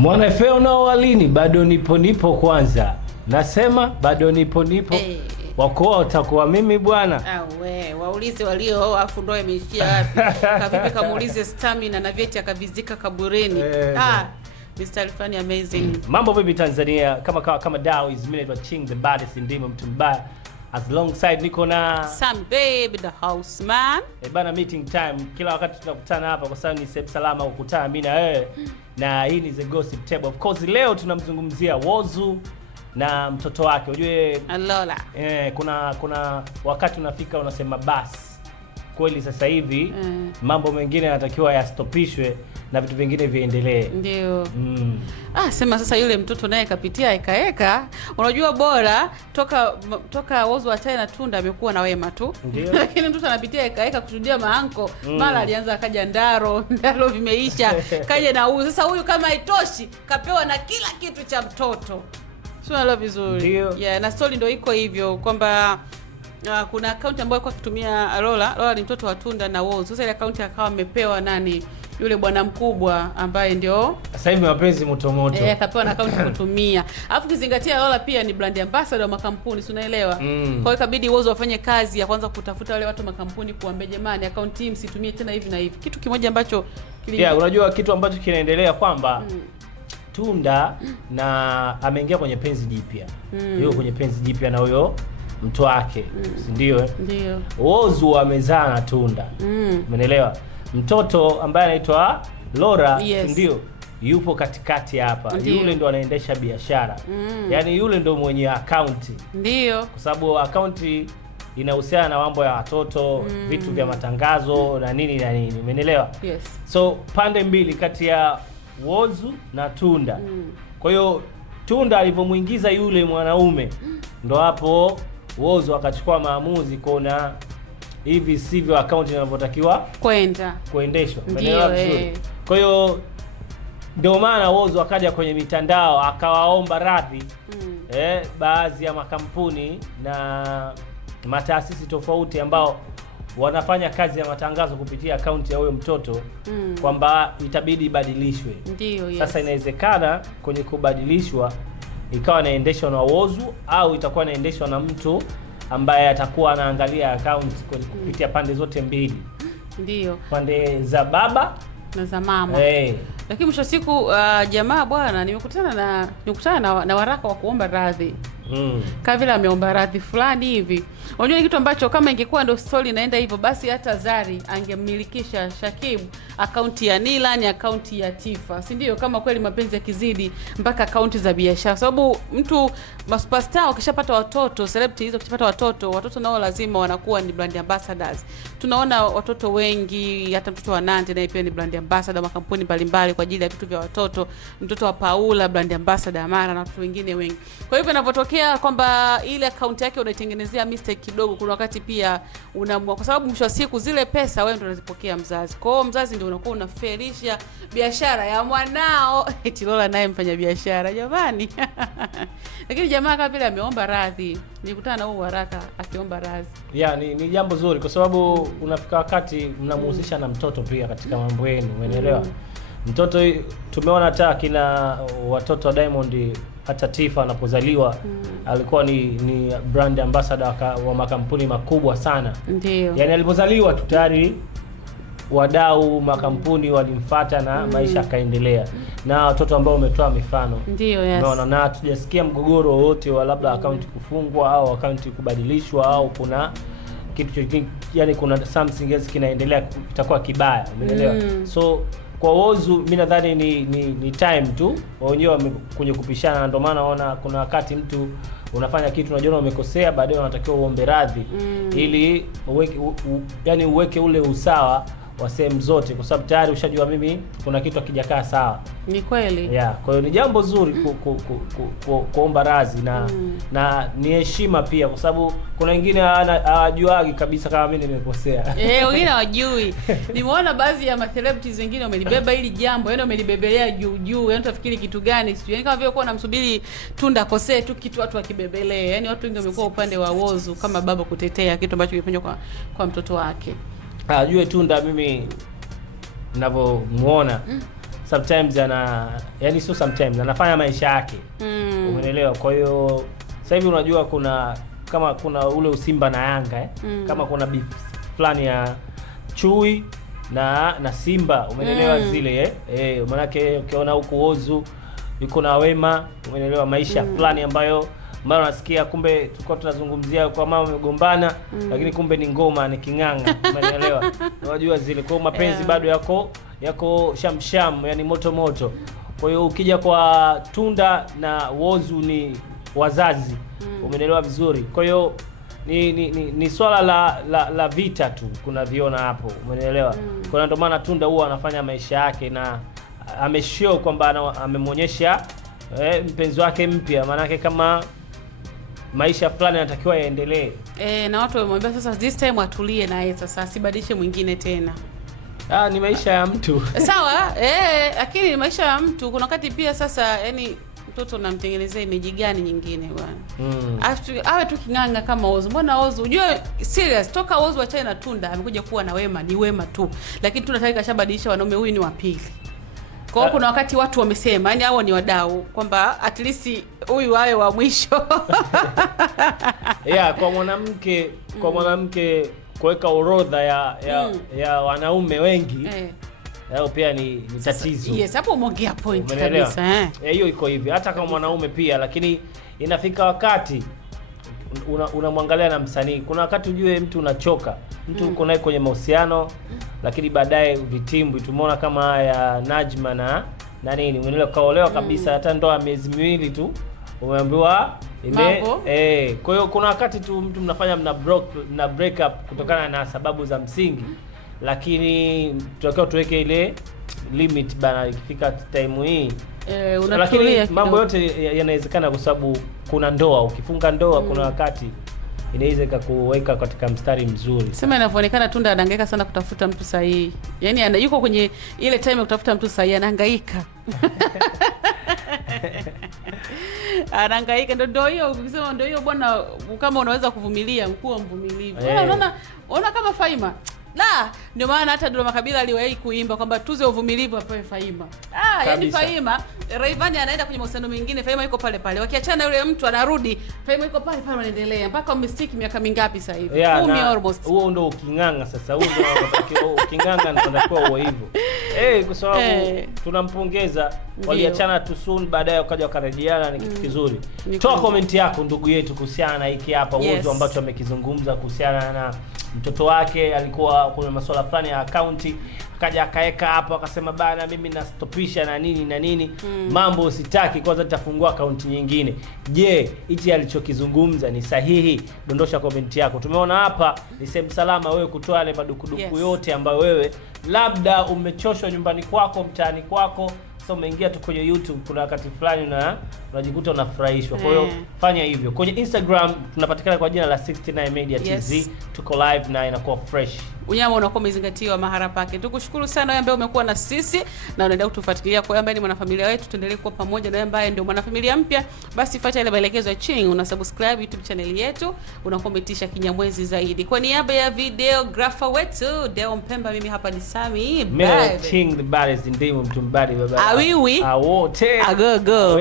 Mwana feo na walini bado nipo kwanza. Nasema bado nipo. Wako watakuwa mimi bwana. We, waulize walio afu ndo imeishia wapi. Kavipi kamuulize stamina na vyeti akavizika kaburini. Mr. Alfani amazing. Mambo vipi Tanzania? Kama Dao is minute wa Ching the baddest ndimo mtu mbaya. As alongside niko na Sam baby the house man. Bana meeting time. Kila wakati tunakutana hapa kwa sababu ni sehemu salama kukutana mimi na wewe. Na hii ni The Gossip Table. Of course leo tunamzungumzia Whozu na mtoto wake. Unajue Lola. Kuna wakati unafika unasema basi. Kweli sasa hivi mambo mengine yanatakiwa yastopishwe na vitu vingine viendelee. Ndio. Sema sasa yule mtoto naye kapitia ekaeka. Unajua bora toka Whozu atae na Tunda amekuwa na wema tu. Lakini mtoto anapitia ekaeka kusudia maanko. Mara alianza akaja ndaro vimeisha. Kaja na huyu. Sasa huyu kama haitoshi kapewa na kila kitu cha mtoto. Sio vizuri. Yeah, na story ndio iko hivyo kwamba kuna account ambayo kwa kutumia Lola ni mtoto wa Tunda na Whozu. Sasa ile account akawa amepewa nani? Yule bwana mkubwa ambaye ndio sasa hivi mapenzi moto. Akapewa na account kutumia. Alafu kizingatia Lola pia ni brand ambassador wa makampuni, si unaelewa? Kwa hiyo ikabidi Whozu afanye kazi ya kwanza kutafuta wale watu wa makampuni kuambia jamani account hii msitumie tena hivi na hivi. Kitu kimoja ambacho unajua kitu ambacho kinaendelea kwamba Tunda na ameingia kwenye penzi jipya. Yuko kwenye penzi jipya na huyo mtu wake, si ndio? Ndio. Whozu amezaa na Tunda. Umeelewa? Mtoto ambaye anaitwa Laura, ndio yupo katikati hapa. Yule ndo anaendesha biashara. Yaani yule ndo mwenye account. Ndio. Kwa sababu account inahusiana na mambo ya watoto, vitu vya matangazo na nini. Umeelewa? Yes. So pande mbili kati ya Whozu na Tunda. Kwa hiyo Tunda alivyomuingiza yule mwanaume ndo hapo Whozu akachukua maamuzi kuona hivi sivyo account inavyotakiwa kuendeshwa. Umeelewa vizuri? Kwa hiyo ndio maana Whozu akaja kwenye mitandao akawaomba radhi baadhi ya makampuni na mataasisi tofauti ambao wanafanya kazi ya matangazo kupitia akaunti ya huyo mtoto kwamba itabidi ibadilishwe. Ndio, yes. Sasa inawezekana kwenye kubadilishwa ikawa inaendeshwa na Whozu au itakuwa inaendeshwa na mtu ambaye atakuwa anaangalia account kupitia pande zote mbili. Ndio. Pande za baba na za mama. Lakini mwisho siku jamaa bwana nimekutana na waraka wa kuomba radhi. Kama vile ameomba radhi fulani hivi. Unajua ni kitu ambacho kama ingekuwa ndio story inaenda hivyo basi hata Zari angemilikisha Shakibu akaunti ya Nila ni akaunti ya Tifa. Si ndio? Kama kweli mapenzi yakizidi mpaka akaunti za biashara. Sababu mtu superstar ukishapata watoto, celebrity hizo ukishapata watoto nao lazima wanakuwa ni brand ambassadors. Tunaona watoto wengi, hata mtoto wa Nandi naye pia ni brand ambassador makampuni mbalimbali kwa ajili ya vitu vya watoto. Mtoto wa Paula brand ambassador Mara na watu wengine wengi. Kwa hivyo inapotokea kwamba ile account yake unaitengenezea mistake kidogo, kuna wakati pia unaamua kwa sababu mwisho wa siku zile pesa wewe ndio unazipokea mzazi. Kwa hiyo mzazi ndio unakuwa unafelisha biashara ya mwanao. Eti Lola naye mfanya biashara jamani. Lakini jamaa kama vile ameomba radhi. Nilikutana na huo waraka akiomba radhi. Ni jambo zuri kwa sababu unafika wakati mnamuhusisha na mtoto pia katika mambo yenu, umeelewa? Mtoto tumeona hata kina watoto wa Diamond hata Tifa anapozaliwa alikuwa ni brand ambassador wa makampuni makubwa sana. Ndio. Yaani alipozaliwa tu tayari wadau makampuni walimfuata na maisha akaendelea. Na watoto ambao umetoa mifano. Ndio, yes. Unaona na tujasikia mgogoro wote wa labda account kufungwa au account kubadilishwa au kuna kitu yani kuna something else kinaendelea kitakuwa kibaya, umeelewa? So kwa Whozu mimi nadhani ni time tu wenyewe kwenye kupishana, ndio maana naona kuna wakati mtu unafanya kitu unajiona umekosea baadaye unatakiwa uombe radhi ili uweke ule usawa wa sehemu zote kwa sababu tayari ushajua mimi kuna kitu hakijakaa sawa. Ni kweli. Kwa hiyo ni jambo zuri kuomba radhi na ni heshima pia kwa sababu kuna wengine hawajuagi kabisa kama mimi nimekosea. Wengine hawajui. Nimeona baadhi ya celebrities wengine wamelibeba hili jambo, yaani wamelibebelea juu, yaani utafikiri kitu gani sio? Yaani kama vile uko unamsubiri Tunda kosee tu kitu watu wakibebelee. Yaani watu wengi wamekuwa upande wa Whozu kama baba kutetea kitu ambacho kilifanywa kwa mtoto wake. Ajue Tunda mimi ninavyomuona sometimes yani sio sometimes anafanya maisha yake. Umeelewa? Kwa hiyo sasa hivi unajua kuna ule usimba na Yanga kama kuna beef fulani ya chui na Simba, umeelewa zile maanake ukiona huku Ozu yuko na Wema, umeelewa maisha fulani ambayo mara unasikia kumbe tulikuwa tunazungumzia kwa mama wamegombana, lakini kumbe ni ngoma, ni kinganga, umeelewa? Unajua zile kwa mapenzi bado yako shamsham, yani moto moto. Kwa hiyo ukija kwa Tunda na Whozu ni wazazi, umeelewa vizuri. Kwa hiyo ni swala la vita tu kunaviona hapo, umeelewa? Kwa ndio maana Tunda huwa anafanya maisha yake na ameshow kwamba amemwonyesha mpenzi wake mpya, maana yake kama maisha fulani yanatakiwa yaendelee. Na watu wamwambia sasa this time atulie naye sasa asibadilishe mwingine tena. Ni maisha ya mtu. Sawa, lakini ni maisha ya mtu. Kuna wakati pia sasa yani mtoto unamtengenezea image gani nyingine bwana? Awe tu kinganga kama Whozu. Mbona Whozu unajua serious toka Whozu achane na Tunda amekuja kuwa na Wema, ni Wema tu. Lakini Tunda tayari kashabadilisha wanaume, huyu ni wa pili. Kwa hiyo kuna wakati watu wamesema, yani hao ni wadau kwamba at least huyu awe wa mwisho. Kwa mwanamke kuweka orodha ya wanaume wengi Leo pia ni tatizo. Yes, hapo umeongea point kabisa hiyo iko hivi hata kama mwanaume pia, lakini inafika wakati unamwangalia na msanii. Kuna wakati ujue mtu unachoka. Mtu uko naye kwenye mahusiano lakini baadaye vitimbwi. Tumeona kama ya Najma na nini, umeelewa, kaolewa kabisa hata ndoa miezi miwili tu umeambiwa kwa hiyo kuna wakati tu mtu mnafanya mna break up kutokana na sababu za msingi, lakini tunatakiwa tuweke ile limit bana, ikifika time hii lakini mambo yote yanawezekana kwa sababu kuna ndoa. Ukifunga ndoa kuna wakati inaweza kukuweka katika mstari mzuri. Sema inavyoonekana Tunda anahangaika sana kutafuta mtu sahihi. Yaani yuko kwenye ile time ya kutafuta mtu sahihi, anahangaika. Anahangaika ndio hiyo, ukisema ndio hiyo bwana, kama unaweza kuvumilia mkuu mvumilivu. Unaona kama Faima. Ndio maana hata Dula Makabila aliwahi kuimba kwamba tuze uvumilivu apewe Faima. Yaani Faima, Rayvanny anaenda kwenye mahusiano mengine, Faima yuko pale pale. Wakiachana yule mtu anarudi, Faima yuko pale pale wanaendelea. Mpaka umestiki miaka mingapi sasa hivi? 10 almost. Huo ndio ukinganga sasa. Huo ndio ukinganga ndio unakuwa huo hivyo. Kwa sababu tunampongeza, waliachana too soon, baadaye wakaja wakarejeana, ni kitu kizuri. Toa comment yako ndugu yetu kuhusiana na hiki hapa Whozu ambacho amekizungumza kuhusiana na mtoto wake. Alikuwa kuna masuala fulani ya akaunti, akaja akaeka hapo akasema bana mimi nastopisha na nini mambo usitaki, kwanza nitafungua akaunti nyingine. Je, hichi alichokizungumza ni sahihi? Dondosha comment yako. Tumeona hapa ni sehemu salama wewe kutoa yale madukuduku yote ambayo wewe labda umechoshwa nyumbani kwako, mtaani kwako. So umeingia tu kwenye YouTube, kuna wakati fulani unajikuta unafurahishwa. Kwa hiyo fanya hivyo. Kwenye Instagram tunapatikana kwa jina la 69 Media TZ. Tuko live na inakuwa fresh. Unyama unakuwa umezingatiwa mahara pake. Tukushukuru sana wewe ambaye umekuwa na sisi na unaendelea kutufuatilia. Kwa ambaye ni mwanafamilia wetu, tuendelee kuwa pamoja na wewe ambaye ndio mwanafamilia mpya. Basi fuata ile maelekezo ya chini, una subscribe YouTube channel yetu, unakometisha kinyamwezi zaidi. Kwa niaba ya videographer wetu Deo Mpemba, mimi hapa ni Sami. King the baddest, ndiye mtu mbali baba. Awiwi. Awote. Agogo.